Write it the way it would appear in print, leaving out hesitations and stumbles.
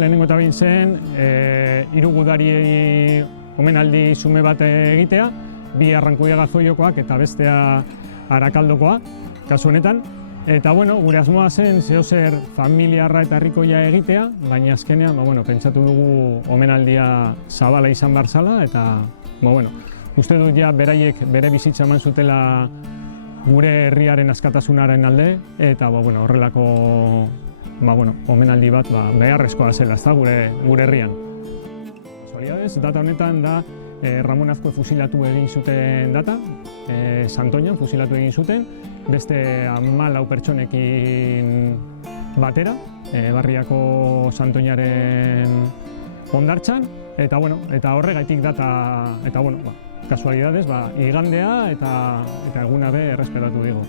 lehenengo eta behin zen, hiru gudari omenaldi xume bat egitea, bi Arrankudia Gazoiokoak eta bestea Arakaldokoa, kasu honetan. Eta gure asmoa zen zeozer familiarra eta herrikoia egitea, baina azkenean pentsatu dugu omenaldia zabala izan behar zala, eta uste dut ja beraiek bere bizitza eman zutela gure herriaren askatasunaren alde, eta horrelako omenaldi bat beharrezkoa zela, ez da, gure herrian. Kasualidadez, data honetan da Ramon Azkue fusilatu egin zuten data, Santoñan fusilatu egin zuten, beste 14 pertsonekin batera, Barriako Santoñaren hondartzan, eta horregaitik data, eta kasualidadez, igandea eta eguna be errespetatu digu.